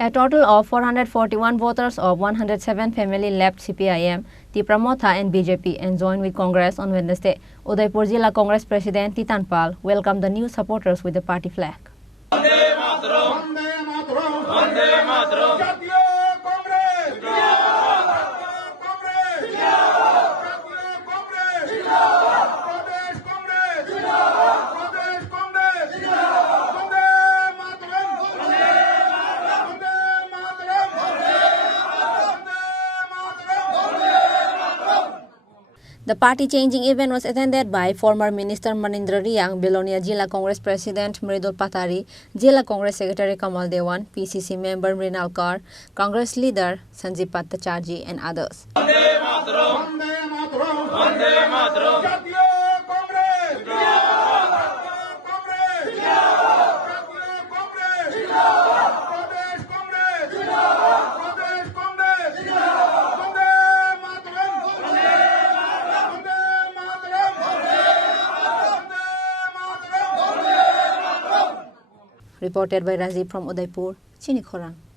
A total of 441 voters of 107 family left CPIM, Tipra Motha and BJP and joined with Congress on Wednesday. Udaipur Jilla Congress President Titan Pal welcomed the new supporters with the party flag. The party-changing event was attended by former Minister Manindra Riyang, Belonia Jilla Congress President Mridul Patari, Jilla Congress Secretary Kamal Dewan, PCC member Mrinal Kaur, Congress leader Sanjeev Bhattacharjee and others. Reported by Rajiv from Udaipur, Chini Khorang.